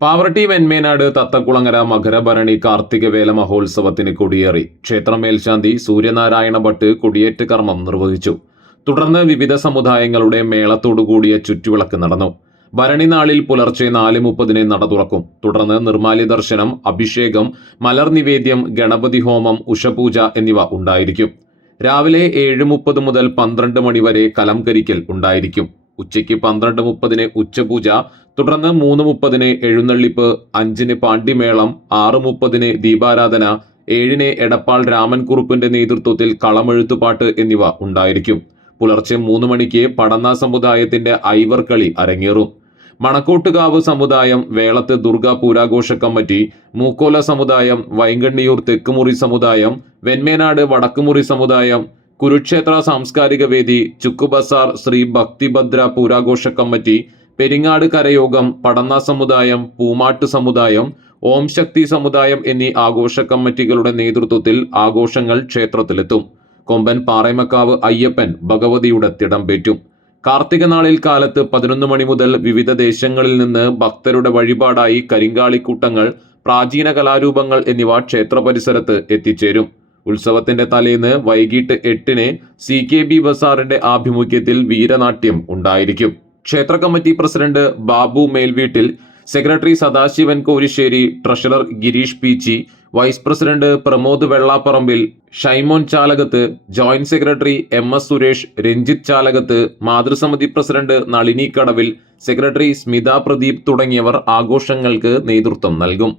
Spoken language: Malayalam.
പാവറട്ടി വെന്മേനാട് തത്തക്കുളങ്ങര മകരഭരണി കാർത്തികവേല മഹോത്സവത്തിന് കൊടിയേറി. ക്ഷേത്ര മേൽശാന്തി സൂര്യനാരായണ ഭട്ട് കൊടിയേറ്റ് കർമ്മം നിർവഹിച്ചു. തുടർന്ന് വിവിധ സമുദായങ്ങളുടെ മേളത്തോടുകൂടിയ ചുറ്റുവിളക്ക് നടന്നു. ഭരണി നാളിൽ പുലർച്ചെ 4:30 നട തുറക്കും. തുടർന്ന് നിർമ്മാല്യ ദർശനം, അഭിഷേകം, മലർ നിവേദ്യം, ഗണപതി ഹോമം, ഉഷപൂജ എന്നിവ ഉണ്ടായിരിക്കും. രാവിലെ 7:30 മുതൽ 12 മണി വരെ കലംകരിക്കൽ ഉണ്ടായിരിക്കും. ഉച്ചയ്ക്ക് 12:30 ഉച്ചപൂജ, തുടർന്ന് 3:30 എഴുന്നള്ളിപ്പ്, 5 പാണ്ടിമേളം, 6:30 ദീപാരാധന, 7 എടപ്പാൾ രാമൻകുറുപ്പിന്റെ നേതൃത്വത്തിൽ കളമെഴുത്തുപാട്ട് എന്നിവ ഉണ്ടായിരിക്കും. പുലർച്ചെ 3 മണിക്ക് പടന്ന സമുദായത്തിന്റെ ഐവർകളി അരങ്ങേറും. മണക്കോട്ടുകാവ് സമുദായം, വേളത്ത് ദുർഗാ പൂരാഘോഷ കമ്മിറ്റി, മൂക്കോല സമുദായം, വൈങ്കണ്ണിയൂർ തെക്കുമുറി സമുദായം, വെന്മേനാട് വടക്കുമുറി സമുദായം, കുരുക്ഷേത്ര സാംസ്കാരിക വേദി, ചുക്കുബസാർ ശ്രീ ഭക്തിഭദ്ര പൂരാഘോഷ കമ്മിറ്റി, പെരിങ്ങാട് കരയോഗം, പടന്ന സമുദായം, പൂമാട്ട് സമുദായം, ഓം ശക്തി സമുദായം എന്നീ ആഘോഷ കമ്മിറ്റികളുടെ നേതൃത്വത്തിൽ ആഘോഷങ്ങൾ ക്ഷേത്രത്തിലെത്തും. കൊമ്പൻ പാറേമക്കാവ് അയ്യപ്പൻ ഭഗവതിയുടെ തിടമ്പേറ്റും. കാർത്തിക നാളിൽ കാലത്ത് 11 മണി മുതൽ വിവിധ ദേശങ്ങളിൽ നിന്ന് ഭക്തരുടെ വഴിപാടായി കരിങ്കാളിക്കൂട്ടങ്ങൾ, പ്രാചീന കലാരൂപങ്ങൾ എന്നിവ ക്ഷേത്ര പരിസരത്ത് എത്തിച്ചേരും. ഉത്സവത്തിന്റെ തലേന്ന് വൈകിട്ട് 8-ന് CKB ബസാറിന്റെ ആഭിമുഖ്യത്തിൽ വീരനാട്യം ഉണ്ടായിരിക്കും. ക്ഷേത്ര committee president Babu Melveettil, secretary Sadasivan Korissery, treasurer Girish Peechi, vice president Pramod Vellaparambil, Shymon Chalakath, joint secretary MS Suresh, Ranjith Chalakath, മാതൃസമിതി പ്രസിഡന്റ് നളിനി കടവിൽ, സെക്രട്ടറി സ്മിത പ്രദീപ് തുടങ്ങിയവർ ആഘോഷങ്ങൾക്ക് നേതൃത്വം നൽകും.